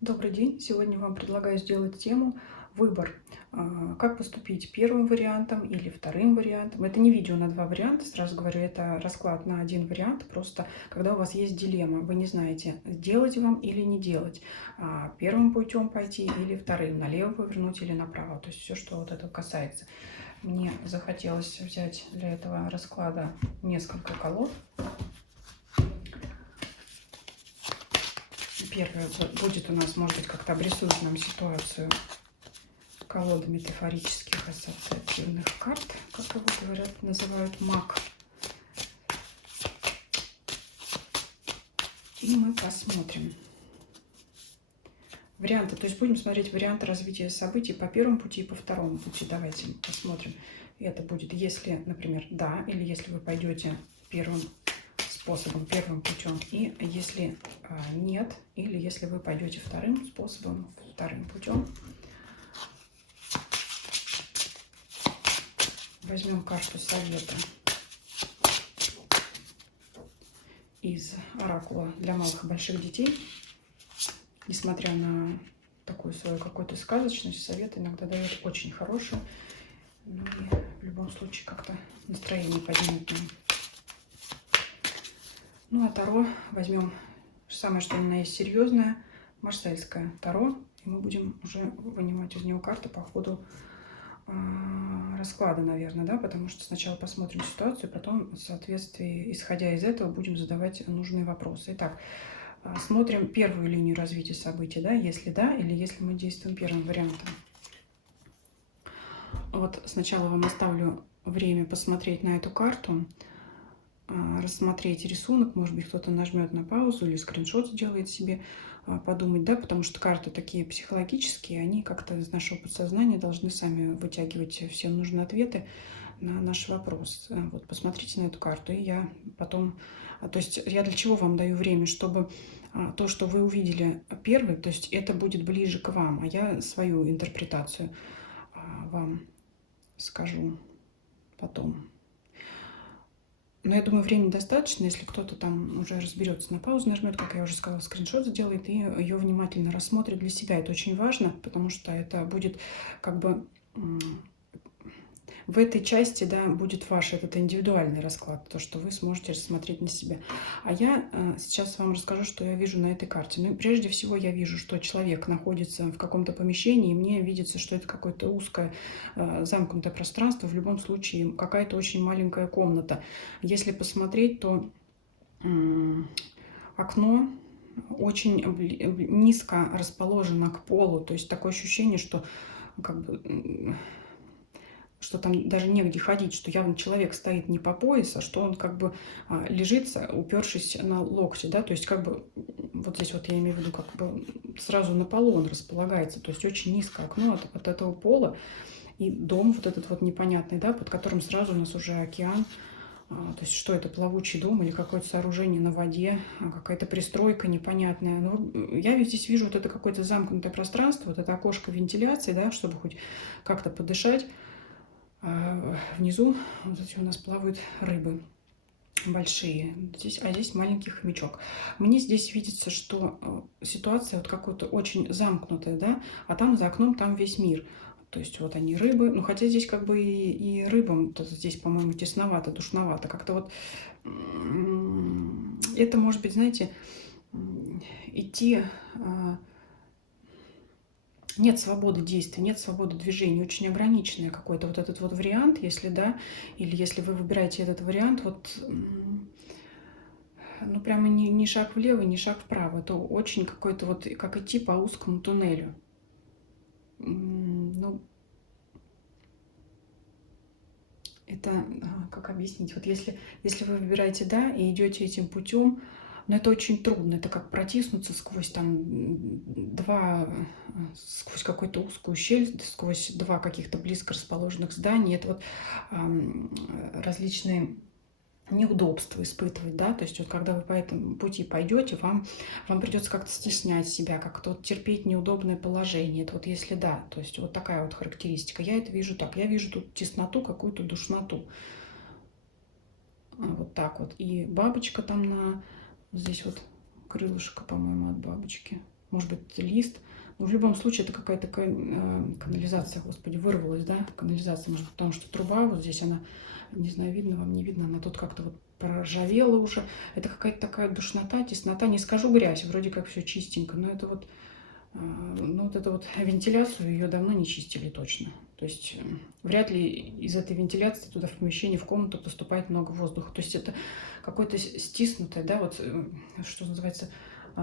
Добрый день! Сегодня вам предлагаю сделать тему «Выбор». Как поступить первым вариантом или вторым вариантом. Это не видео на два варианта, сразу говорю, это расклад на один вариант. Просто когда у вас есть дилемма, вы не знаете, делать вам или не делать. Первым путем пойти или вторым, налево повернуть или направо. То есть все, что вот этого касается. Мне захотелось взять для этого расклада несколько колод. Первое будет у нас, может быть, как-то обрисует нам ситуацию колода метафорических ассоциативных карт, как его говорят, называют маг. И мы посмотрим варианты, то есть будем смотреть варианты развития событий по первому пути и по второму пути. Давайте посмотрим. Это будет, если, например, да, или если вы пойдете первым способом, первым путем, и если нет, или если вы пойдете вторым способом, вторым путем. Возьмем карту совета из оракула для малых и больших детей. Несмотря на такую свою какую-то сказочность, совет иногда дает очень хороший. Ну и в любом случае как-то настроение поднимет нам. Ну а Таро возьмем самое что ни на есть серьезное, марсельское Таро. И мы будем уже вынимать из него карты по ходу расклада, наверное, да, потому что сначала посмотрим ситуацию, потом, в соответствии, исходя из этого, будем задавать нужные вопросы. Итак, смотрим первую линию развития событий, да, или если мы действуем первым вариантом. Вот сначала вам оставлю время посмотреть на эту карту, рассмотреть рисунок, может быть, кто-то нажмет на паузу или скриншот сделает себе, подумать, да, потому что карты такие психологические, они как-то из нашего подсознания должны сами вытягивать все нужные ответы на наш вопрос. Вот посмотрите на эту карту, и я потом... То есть я для чего вам даю время? Чтобы то, что вы увидели первый, то есть это будет ближе к вам, а я свою интерпретацию вам скажу потом. Но я думаю, времени достаточно, если кто-то там уже разберется, на паузу нажмет, как я уже сказала, скриншот сделает и ее внимательно рассмотрит для себя. Это очень важно, потому что это будет как бы в этой части, да, будет ваш этот индивидуальный расклад, то, что вы сможете рассмотреть на себя. А я сейчас вам расскажу, что я вижу на этой карте. Ну, прежде всего, я вижу, что человек находится в каком-то помещении, и мне видится, что это какое-то узкое, замкнутое пространство, в любом случае, какая-то очень маленькая комната. Если посмотреть, то окно очень низко расположено к полу, то есть такое ощущение, что как бы... что там даже негде ходить, что явно человек стоит не по пояс, а что он как бы лежит, упершись на локти, да, то есть как бы вот здесь вот я имею в виду, как бы сразу на полу он располагается, то есть очень низкое окно от этого пола, и дом вот этот вот непонятный, да, под которым сразу у нас уже океан, то есть что это, плавучий дом или какое-то сооружение на воде, какая-то пристройка непонятная. Но я ведь здесь вижу вот это какое-то замкнутое пространство, вот это окошко вентиляции, да, чтобы хоть как-то подышать. Внизу вот эти у нас плавают рыбы большие, здесь маленький хомячок. Мне здесь видится, что ситуация вот какая-то очень замкнутая, да, а там за окном там весь мир. То есть вот они рыбы, ну хотя здесь как бы и рыбам здесь, по-моему, тесновато, душновато. Как-то вот это может быть, знаете, идти... Нет свободы действий, нет свободы движения, очень ограниченный какой-то вот этот вот вариант, если да, или если вы выбираете этот вариант, вот, ну, прямо ни шаг влево, ни шаг вправо, то очень какой-то вот, как идти по узкому туннелю. Ну, это, как объяснить, вот если вы выбираете да и идете этим путем, но это очень трудно. Это как протиснуться сквозь сквозь какую-то узкую щель, сквозь два каких-то близко расположенных здания. Это вот различные неудобства испытывать, да, то есть вот когда вы по этому пути пойдете, вам придется как-то стеснять себя, как-то вот терпеть неудобное положение. Это вот если да, то есть вот такая вот характеристика. Я это вижу так, я вижу тут тесноту, какую-то душноту. Вот так вот. И бабочка там здесь вот крылышко, по-моему, от бабочки. может быть, лист. Но в любом случае это какая-то канализация, господи, вырвалась, да, канализация, может быть, потому что труба вот здесь, она, не знаю, видно вам, не видно, она тут как-то вот проржавела уже. Это какая-то такая душнота, теснота, не скажу грязь, вроде как все чистенько, но это вот, ну вот эту вот вентиляцию ее давно не чистили точно. То есть вряд ли из этой вентиляции туда в помещение, в комнату поступает много воздуха. То есть это какое-то стиснутое, да, вот что называется,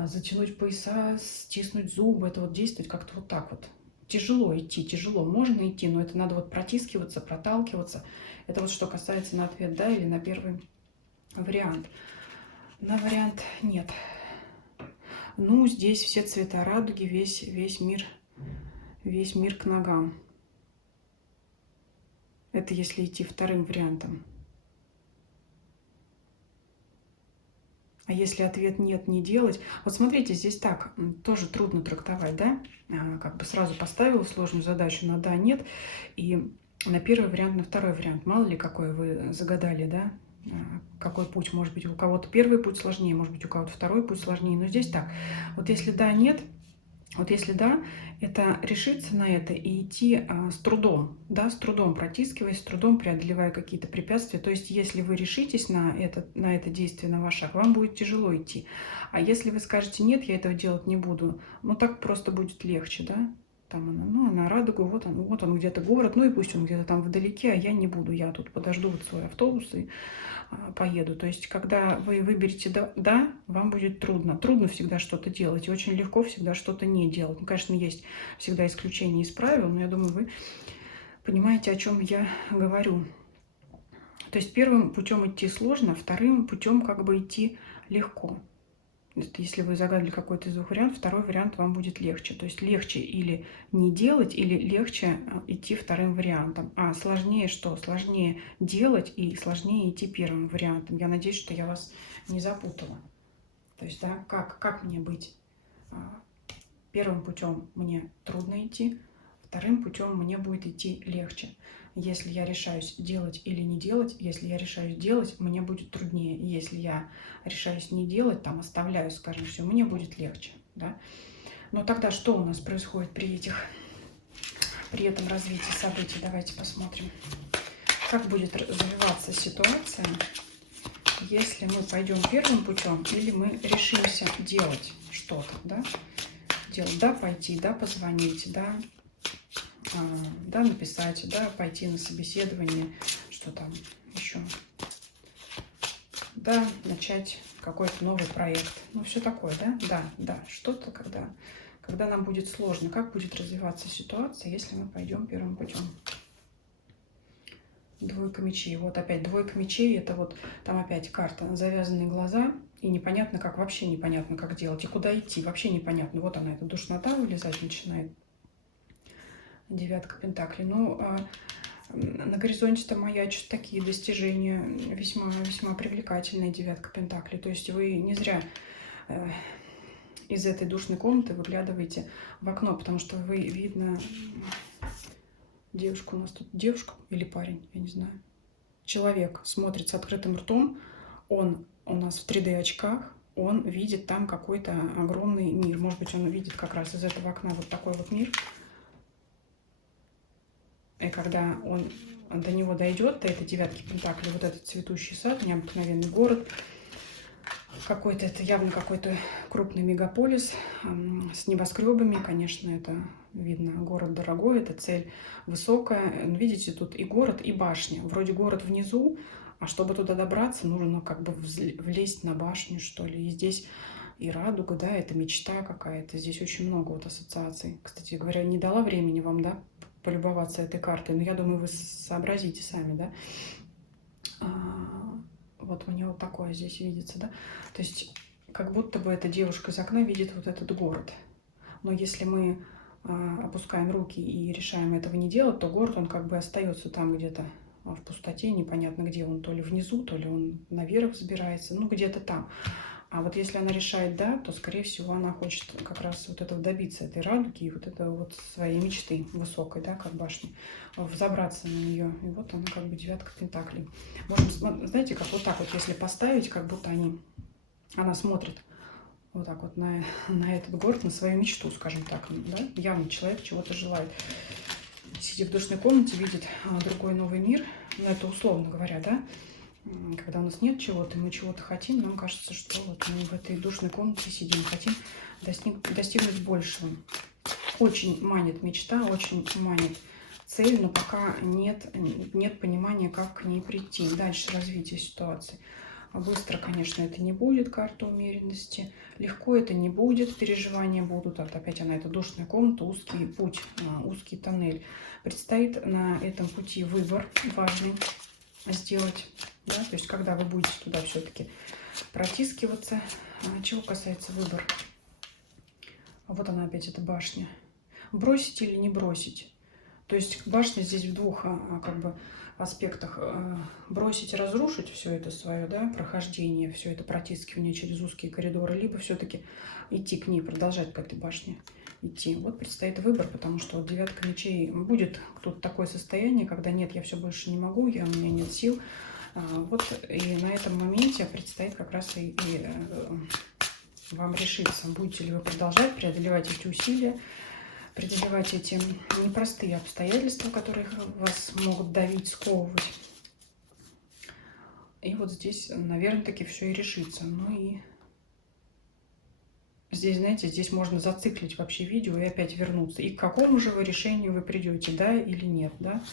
затянуть пояса, стиснуть зубы, это вот действовать как-то вот так вот. Тяжело идти, тяжело, можно идти, но это надо вот протискиваться, проталкиваться. Это вот что касается на ответ «да» или на первый вариант. На вариант «нет». Ну, здесь все цвета радуги, весь мир к ногам. Это если идти вторым вариантом. А если ответ «нет», не делать. Вот смотрите, здесь так, тоже трудно трактовать, да? Как бы сразу поставила сложную задачу на «да», «нет». И на первый вариант, на второй вариант. Мало ли, какой вы загадали, да? Какой путь, может быть, у кого-то первый путь сложнее, может быть, у кого-то второй путь сложнее. Но здесь так, вот если «да», «нет», вот если да, это решиться на это и идти с трудом, да, с трудом протискиваясь, с трудом преодолевая какие-то препятствия. То есть, если вы решитесь на это действие, на ваш шаг, вам будет тяжело идти. А если вы скажете нет, я этого делать не буду, ну так просто будет легче, да? Там она, ну, она радуга, вот он где-то город, ну и пусть он где-то там вдалеке, а я не буду, я тут подожду вот свой автобус и поеду. То есть, когда вы выберете «да», вам будет трудно. Трудно всегда что-то делать, и очень легко всегда что-то не делать. Ну, конечно, есть всегда исключения из правил, но я думаю, вы понимаете, о чем я говорю. То есть, первым путем идти сложно, вторым путем как бы идти легко. Если вы загадали какой-то из двух вариантов, второй вариант вам будет легче. То есть легче или не делать, или легче идти вторым вариантом. А сложнее что? Сложнее делать и сложнее идти первым вариантом. Я надеюсь, что я вас не запутала. То есть, да, как мне быть? Первым путем мне трудно идти, вторым путем мне будет идти легче. Если я решаюсь делать или не делать, если я решаюсь делать, мне будет труднее. Если я решаюсь не делать, там оставляю, скажем, все, мне будет легче. Да? Но тогда что у нас происходит при этом развитии событий? Давайте посмотрим, как будет развиваться ситуация, если мы пойдем первым путем или мы решимся делать что-то. Да? Делать, да, пойти, да, позвонить, да, написать, да, пойти на собеседование, что там еще, да, начать какой-то новый проект, ну, все такое, да, что-то, когда нам будет сложно, как будет развиваться ситуация, если мы пойдем первым путем. Двойка мечей, вот опять двойка мечей, это вот, там опять карта, завязанные глаза, и непонятно как, вообще непонятно как делать, и куда идти, вообще непонятно, вот она, эта душнота вылезать начинает. Девятка пентаклей. Ну, на горизонте-то маячат такие достижения, весьма привлекательные, девятка пентаклей. То есть вы не зря из этой душной комнаты выглядываете в окно, потому что вы, видно, девушка у нас тут, девушка или парень, я не знаю. Человек смотрит с открытым ртом, он у нас в 3D-очках, он видит там какой-то огромный мир. Может быть, он видит как раз из этого окна вот такой вот мир. И когда он до него дойдет, до этой девятки пентаклей, вот этот цветущий сад, необыкновенный город, какой-то, это явно какой-то крупный мегаполис с небоскребами, конечно, это видно, город дорогой, это цель высокая. Видите, тут и город, и башня. Вроде город внизу, а чтобы туда добраться, нужно как бы влезть на башню, что ли. И здесь и радуга, да, это мечта какая-то. Здесь очень много вот ассоциаций. Кстати говоря, не дала времени вам, да, полюбоваться этой картой, но я думаю, вы сообразите сами, да. Вот мне вот такое здесь видится, да. То есть как будто бы эта девушка из окна видит вот этот город. Но если мы опускаем руки и решаем этого не делать, то город, он как бы остается там где-то в пустоте, непонятно где он, то ли внизу, то ли он наверх взбирается, ну где-то там. А вот если она решает «да», то, скорее всего, она хочет как раз вот этого добиться, этой радуги и вот это вот своей мечты высокой, да, как башни, взобраться на нее. И вот она как бы девятка пентаклей. Можем, знаете, как вот так вот, если поставить, как будто она смотрит вот так вот на этот город, на свою мечту, скажем так, да? Явно человек чего-то желает. Сидя в душной комнате, видит другой новый мир, ну, это условно говоря, да? Когда у нас нет чего-то, мы чего-то хотим, нам кажется, что вот мы в этой душной комнате сидим, хотим достигнуть большего. Очень манит мечта, очень манит цель, но пока нет понимания, как к ней прийти. Дальше развитие ситуации. Быстро, конечно, это не будет, карта умеренности. Легко это не будет, переживания будут. Вот опять она, это душная комната, узкий путь, узкий тоннель. Предстоит на этом пути выбор важный сделать. Да? То есть, когда вы будете туда все-таки протискиваться. Чего касается выбора. Вот она опять, эта башня. Бросить или не бросить? То есть башня здесь в двух как бы аспектах. Бросить и разрушить все это свое, да, прохождение, все это протискивание через узкие коридоры, либо все-таки идти к ней, продолжать к этой башне идти. Вот предстоит выбор, потому что вот девятка мечей, будет тут такое состояние, когда нет, я все больше не могу, у меня нет сил. Вот и на этом моменте предстоит как раз и вам решиться, будете ли вы продолжать преодолевать эти усилия, преодолевать эти непростые обстоятельства, которые вас могут давить, сковывать. И вот здесь, наверное, таки все и решится. Ну и здесь, знаете, здесь можно зациклить вообще видео и опять вернуться. И к какому же вы решению вы придете, да или нет, да?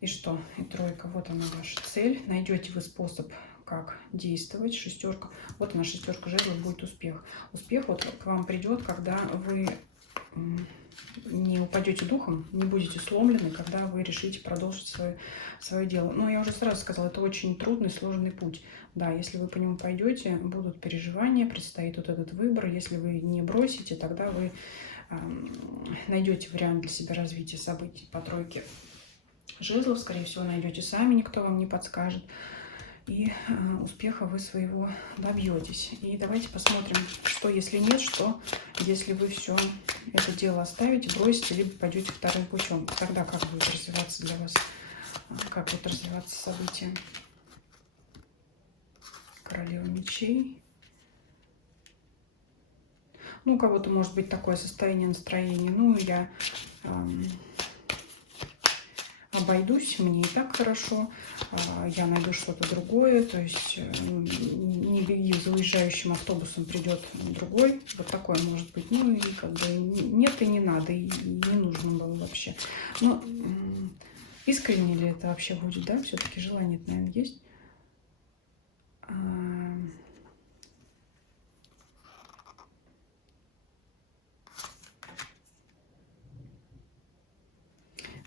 И что? И тройка. Вот она, ваша цель. Найдете вы способ, как действовать. Шестерка. Вот она, шестерка жезлов, будет успех. Успех вот к вам придет, когда вы не упадете духом, не будете сломлены, когда вы решите продолжить свое дело. Но я уже сразу сказала, это очень трудный, сложный путь. Да, если вы по нему пойдете, будут переживания, предстоит вот этот выбор. Если вы не бросите, тогда вы найдете вариант для себя развития событий по тройке жезлов. Скорее всего, найдете сами, никто вам не подскажет. И успеха вы своего добьетесь. И давайте посмотрим, что если нет, что если вы все это дело оставите, бросите, либо пойдете вторым путем. Тогда как будет развиваться для вас, как будут развиваться события. Королева мечей. Ну, у кого-то может быть такое состояние настроения. Ну, я обойдусь, мне и так хорошо, я найду что-то другое, то есть не беги за уезжающим автобусом, придет другой, вот такое может быть, ну и как бы нет и не надо, и не нужно было вообще. Но искренне ли это вообще будет, да, все-таки желание, наверное, есть.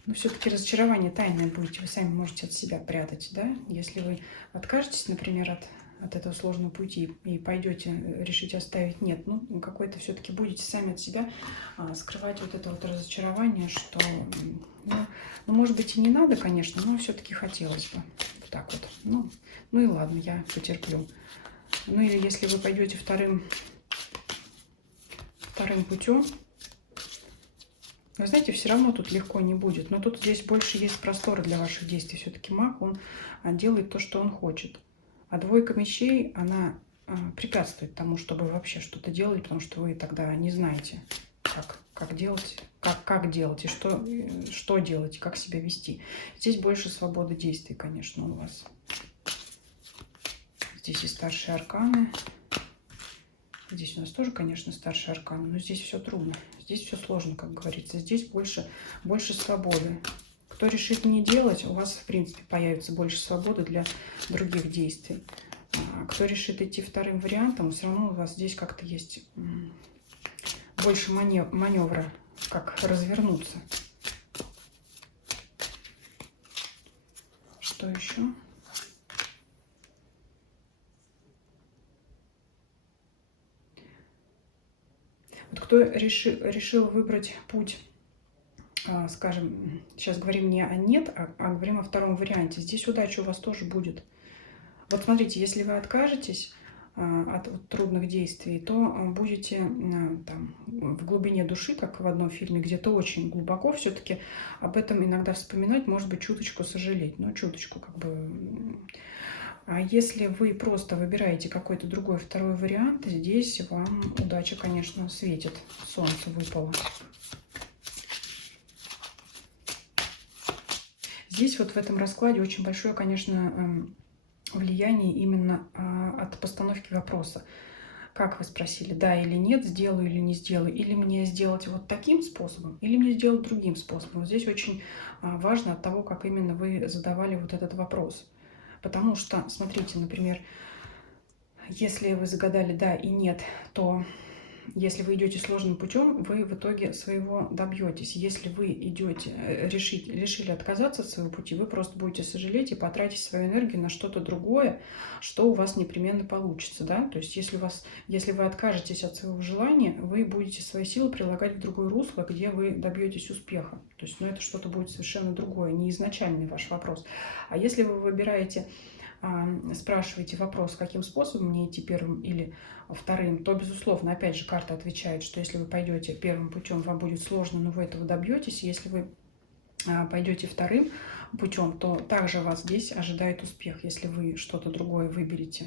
Но все-таки разочарование тайное будете, вы сами можете от себя прятать, да? Если вы откажетесь, например, от этого сложного пути и пойдете, решите оставить нет, ну, какой-то все-таки будете сами от себя скрывать вот это вот разочарование, что, ну, может быть, и не надо, конечно, но все-таки хотелось бы. Вот так вот. Ну и ладно, я потерплю. Ну или если вы пойдете вторым путем, вы знаете, все равно тут легко не будет. Но тут здесь больше есть простора для ваших действий. Все-таки маг, он делает то, что он хочет. А двойка мечей, она препятствует тому, чтобы вообще что-то делать, потому что вы тогда не знаете, как делать, как делать и что делать, как себя вести. Здесь больше свободы действий, конечно, у вас. Здесь и старшие арканы. Здесь у нас тоже, конечно, старшие арканы, но здесь все трудно. Здесь все сложно, как говорится. Здесь больше свободы. Кто решит не делать, у вас, в принципе, появится больше свободы для других действий. Кто решит идти вторым вариантом, все равно у вас здесь как-то есть больше маневра, как развернуться. Что еще? Вот кто решил выбрать путь, скажем, сейчас говорим не о нет, а говорим о втором варианте. Здесь удача у вас тоже будет. Вот смотрите, если вы откажетесь от трудных действий, то будете там, в глубине души, как в одном фильме, где-то очень глубоко все-таки об этом иногда вспоминать, может быть, чуточку сожалеть, но чуточку как бы А если вы просто выбираете какой-то другой второй вариант, здесь вам удача, конечно, светит. Солнце выпало. Здесь вот в этом раскладе очень большое, конечно, влияние именно от постановки вопроса. Как вы спросили, да или нет, сделаю или не сделаю, или мне сделать вот таким способом, или мне сделать другим способом. Вот здесь очень важно от того, как именно вы задавали вот этот вопрос. Потому что, смотрите, например, если вы загадали да и нет, то если вы идете сложным путем, вы в итоге своего добьетесь. Если вы идете, решили отказаться от своего пути, вы просто будете сожалеть и потратить свою энергию на что-то другое, что у вас непременно получится. Да? То есть если вы откажетесь от своего желания, вы будете свои силы прилагать в другое русло, где вы добьетесь успеха. То есть это что-то будет совершенно другое, не изначальный ваш вопрос. А если вы выбираете, спрашиваете вопрос, каким способом мне идти первым или вторым, то, безусловно, опять же, карта отвечает, что если вы пойдете первым путем, вам будет сложно, но вы этого добьетесь. Если вы пойдете вторым путем, то также вас здесь ожидает успех, если вы что-то другое выберете.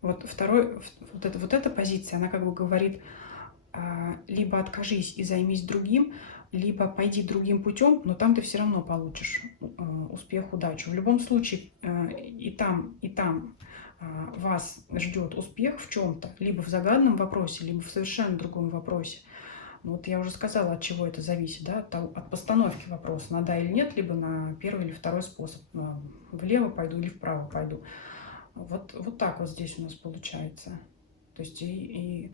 Вот эта позиция, она как бы говорит, либо откажись и займись другим, либо пойди другим путем, но там ты все равно получишь успех, удачу. В любом случае и там вас ждет успех в чем-то, либо в загаданном вопросе, либо в совершенно другом вопросе. Вот я уже сказала, от чего это зависит, да? От постановки вопроса, на да или нет, либо на первый или второй способ. Влево пойду или вправо пойду. Вот так вот здесь у нас получается. То есть и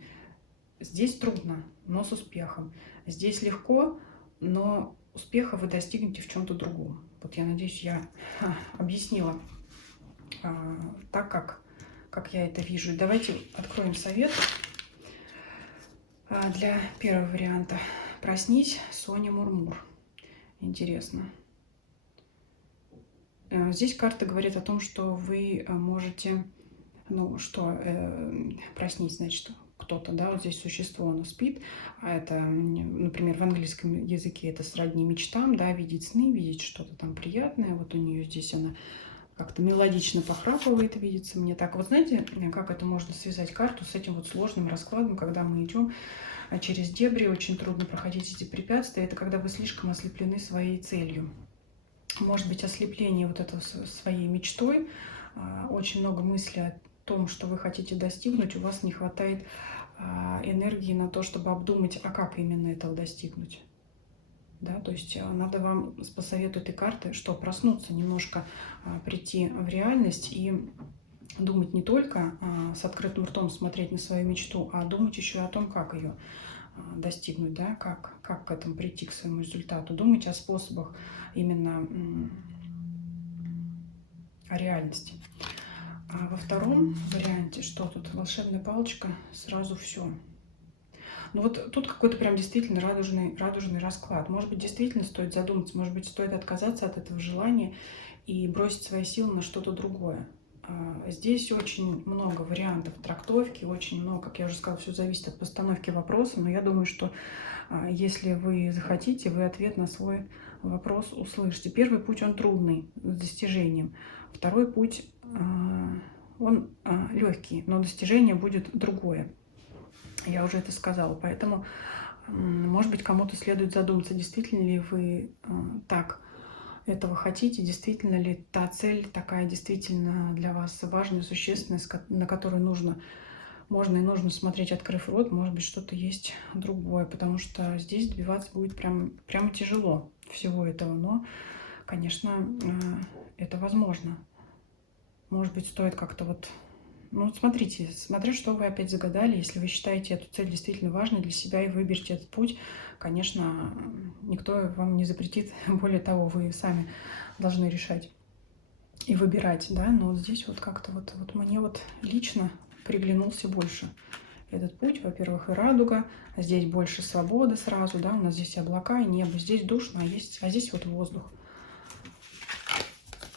здесь трудно, но с успехом. Здесь легко, но успеха вы достигнете в чем-то другом. Вот я надеюсь, я объяснила так, как я это вижу. Давайте откроем совет для первого варианта. Проснись, Соня Мурмур. Интересно. Здесь карта говорит о том, что вы можете, проснись, значит, кто-то, да, вот здесь существо, оно спит, а это, например, в английском языке это сродни мечтам, да, видеть сны, видеть что-то там приятное, вот у нее здесь она как-то мелодично похрапывает, видится мне так. Вот знаете, как это можно связать карту с этим вот сложным раскладом, когда мы идем через дебри, очень трудно проходить эти препятствия, это когда вы слишком ослеплены своей целью. Может быть, ослепление вот этого своей мечтой, очень много мыслей о том, что вы хотите достигнуть, у вас не хватает энергии на то, чтобы обдумать, а как именно этого достигнуть. Да, то есть надо вам по совету этой карты, что проснуться, немножко прийти в реальность и думать не только с открытым ртом смотреть на свою мечту, а думать еще о том, как ее достигнуть, да, как к этому прийти, к своему результату. Думать о способах именно о реальности. А во втором варианте, что тут? Волшебная палочка, сразу все. Ну вот тут какой-то прям действительно радужный расклад. Может быть, действительно стоит задуматься, может быть, стоит отказаться от этого желания и бросить свои силы на что-то другое. Здесь очень много вариантов трактовки, очень много, как я уже сказала, все зависит от постановки вопроса, но я думаю, что если вы захотите, вы ответ на свой вопрос услышите. Первый путь, он трудный, с достижением. Второй путь, он легкий, но достижение будет другое. Я уже это сказала, поэтому, может быть, кому-то следует задуматься, действительно ли вы так этого хотите, действительно ли та цель такая действительно для вас важная, существенная, на которую можно и нужно смотреть, открыв рот, может быть, что-то есть другое, потому что здесь добиваться будет прямо тяжело всего этого, но, конечно, это возможно. Может быть, стоит как-то вот... Ну, смотрите, смотря что вы опять загадали, если вы считаете эту цель действительно важной для себя и выберете этот путь, конечно, никто вам не запретит, более того, вы сами должны решать и выбирать, да, но вот здесь вот как-то вот мне вот лично приглянулся больше этот путь. Во-первых, и радуга, а здесь больше свободы сразу, да, у нас здесь облака и небо, здесь душно, а здесь вот воздух.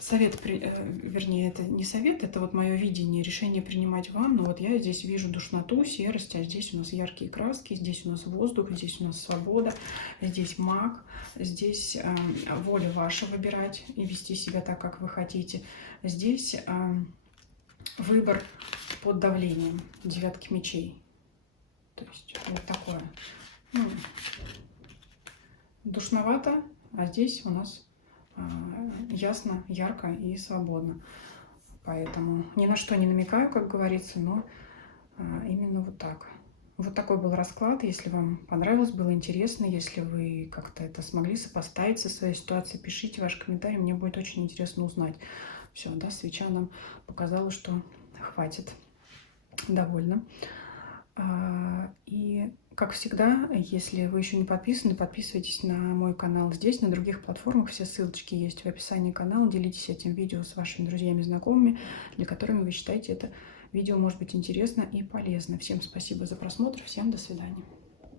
совет, вернее, это не совет, это вот мое видение, решение принимать вам. Но вот я здесь вижу душноту, серость, а здесь у нас яркие краски, здесь у нас воздух, здесь у нас свобода, здесь маг, здесь воля ваша выбирать и вести себя так, как вы хотите. Здесь выбор под давлением, девятки мечей. То есть вот такое. Ну, душновато, а здесь у нас ясно, ярко и свободно. Поэтому ни на что не намекаю, как говорится, но именно вот так. Вот такой был расклад. Если вам понравилось, было интересно, если вы как-то это смогли сопоставить со своей ситуацией, пишите ваши комментарии, мне будет очень интересно узнать. Все, да, свеча нам показала, что хватит, довольно. И, как всегда, если вы еще не подписаны, подписывайтесь на мой канал здесь, на других платформах. Все ссылочки есть в описании канала. Делитесь этим видео с вашими друзьями, знакомыми, для которых вы считаете это видео может быть интересно и полезно. Всем спасибо за просмотр. Всем до свидания.